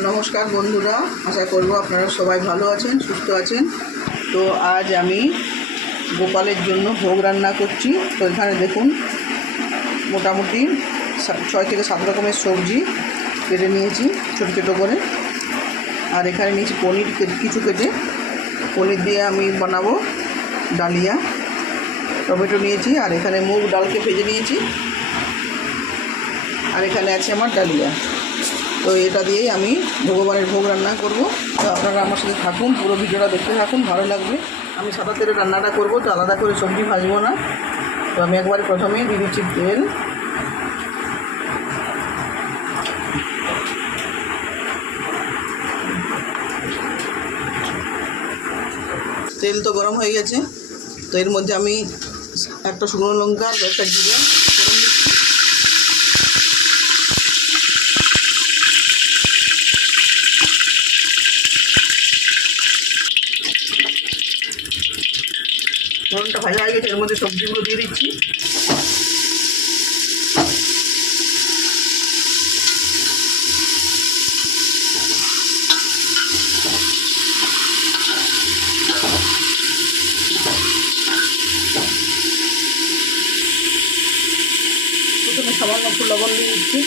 নমস্কার বন্ধুরা, আশা করব আপনারা সবাই ভালো আছেন, সুস্থ আছেন। তো আজ আমি গোপালের জন্য ভোগ রান্না করছি। তো এখানে দেখুন মোটামুটি 6 থেকে 7 রকমের সবজি কেটে নিয়েছি ছোটো ছোটো করে। আর এখানে নিয়েছি পনির কিছু কেটে, পনির দিয়ে আমি বানাবো ডালিয়া। টমেটো নিয়েছি, আর এখানে মুগ ডালকে ভেজে নিয়েছি, আর এখানে আছে আমার ডালিয়া। তো এটা দিয়েই আমি ভগবানের ভোগ রান্না করব। তো আপনারা আমার সাথে থাকুন, পুরো ভিডিওটা দেখতে থাকুন, ভালো লাগবে। আমি সাদা তেলে রান্নাটা করব, তো আলাদা করে সবজি ভাজবো না। তো আমি একবার প্রথমেই দিয়ে দিচ্ছি তেল। তেল তো গরম হয়ে গেছে, তো এর মধ্যে আমি একটা শুকনো লঙ্কা আর একটা জিরে ফোড়ন দিচ্ছি। ফোড়নটা ভাজা হয়ে গেছে, এর মধ্যে সবজিগুলো দিয়ে দিচ্ছি। প্রথমে সামান্য একটু লবণ দিয়ে দিচ্ছি।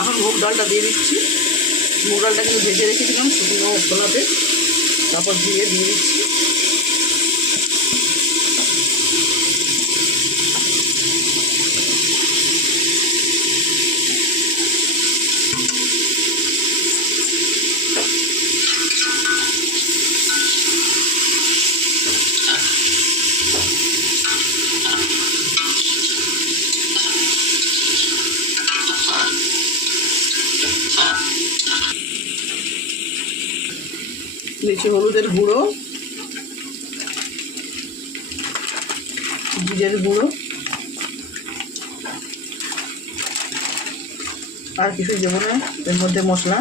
এখন মুগ ডালটা দিয়ে দিচ্ছি। মুগ ডালটা কিন্তু ভেজে রেখেছিলাম শুকনো খোলাতে, তারপর দিয়ে দিচ্ছি। দিচ্ছি হলুদের গুঁড়ো, জিরের গুঁড়ো, আর কিছু দেবো না এর মধ্যে মশলা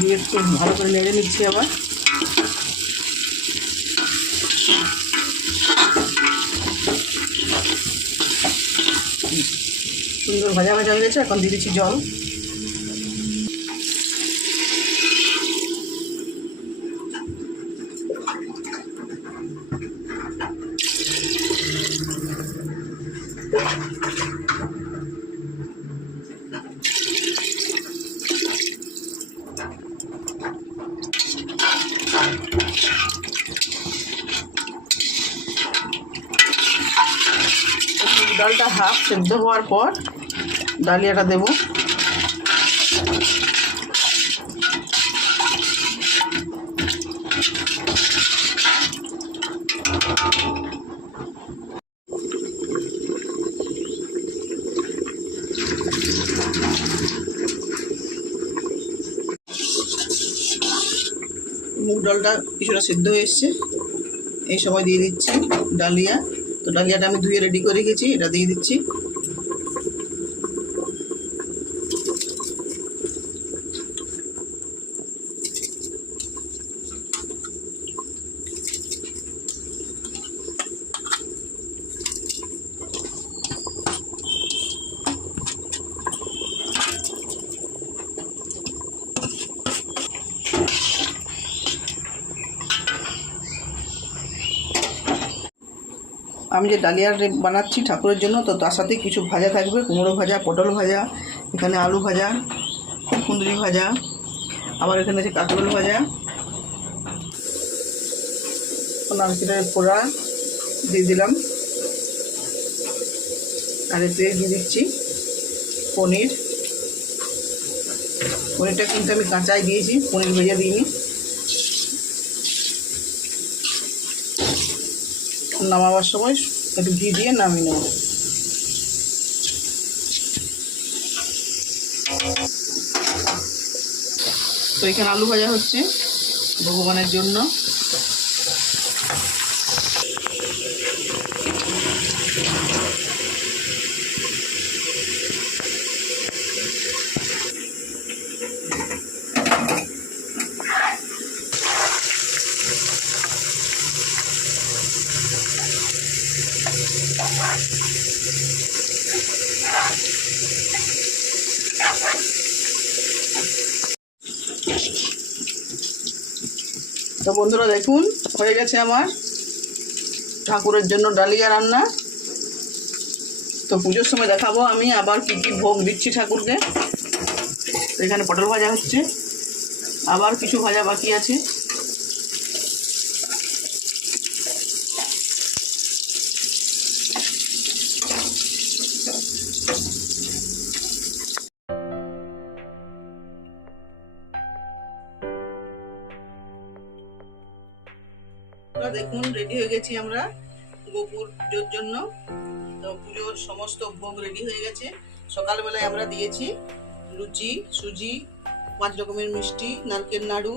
দিয়ে একটু ভালো করে নেড়ে নিচ্ছি। আবার সুন্দর ভাজা ভাজা হয়ে গেছে, এখন দিয়ে দিচ্ছি জল। ডালটা হাফ সেদ্ধ হওয়ার পর ডালিয়াটা দেব। মুগ ডালটা কিছুটা সেদ্ধ হয়ে এসছে, এই সময় দিয়ে দিচ্ছি ডালিয়া। তো ডালিয়াটা আমি ধুয়ে রেডি করে রেখেছি, এটা দিয়ে দিচ্ছি। আমি যে ডালিয়া বানাচ্ছি ঠাকুরের জন্য, তো তার সাথে কিছু ভাজা থাকবে, কুমড়ো ভাজা, পটল ভাজা, এখানে আলু ভাজা, কুঁদরি ভাজা, আবার এখানে আছে কাঁকরোল ভাজা, নারকেলের পোড়া দিয়ে দিলাম। আর এতে দিয়ে দিচ্ছি পনির। পনিরটা কিন্তু আমি কাঁচাই দিয়েছি, পনির ভেজে দিইনি। নামাবার সময় একটু ঘি দিয়ে নামিয়ে নেব। তো এখানে আলু ভাজা হচ্ছে ভগবানের জন্য। তো বন্ধুরা দেখুন, হয়ে গেছে আমার ঠাকুরের জন্য ডালিয়া রান্না। তো পুজোর সময় দেখাবো আমি আবার কী কী ভোগ দিচ্ছি ঠাকুরকে। তো এখানে পটল ভাজা হচ্ছে, আবার কিছু ভাজা বাকি আছে। দেখুন রেডি হয়ে গেছি আমরা গোপুর পুজোর জন্য। তো পুজোর সমস্ত ভোগ রেডি হয়ে গেছে। সকালবেলায় আমরা দিয়েছি লুচি, সুজি, 5 রকমের মিষ্টি, নারকেল নাড়ু,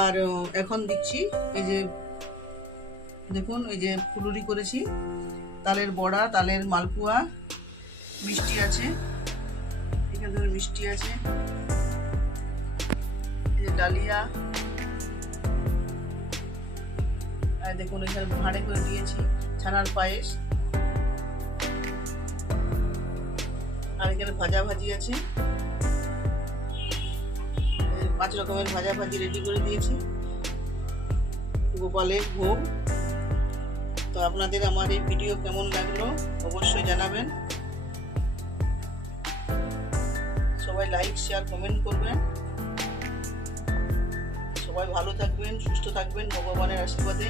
আর এখন দিচ্ছি এই যে দেখুন এই যে ফুলুরি করেছি, তালের বড়া, তালের মালপোয়া, মিষ্টি আছে, এখানে মিষ্টি আছে, এই যে ডালিয়া, আর দেখুন এখানে ভাঁড়ে করে দিয়েছি ছানার পায়েস, আর এখানে ভাজা ভাজি আছে, 5 রকমের ভাজা ভাজি রেডি করে দিয়েছি। গোপালের ভোগ। তো আপনাদের আমার এই ভিডিও কেমন লাগলো অবশ্যই জানাবেন। সবাই লাইক, শেয়ার, কমেন্ট করবেন। সবাই ভালো থাকবেন, সুস্থ থাকবেন ভগবানের আশীর্বাদে।